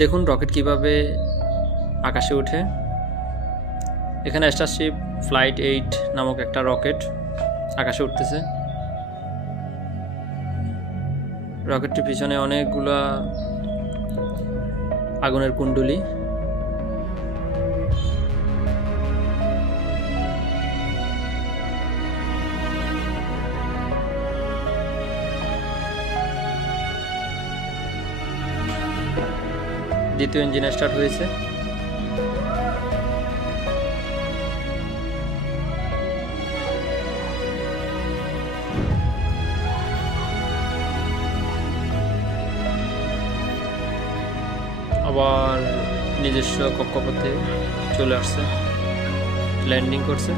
দেখুন রকেট কিভাবে আকাশে ওঠে। এখানে স্টারশিপ ফ্লাইট 8 নামক একটা রকেট আকাশে উঠতেছে। রকেটটির পিছনে অনেকগুলা আগুনের কুণ্ডলী। দ্বিতীয় ইঞ্জিন স্টার্ট হয়েছে। আবার নিজস্ব কক্ষপথে চলে আসছে, ল্যান্ডিং করছে।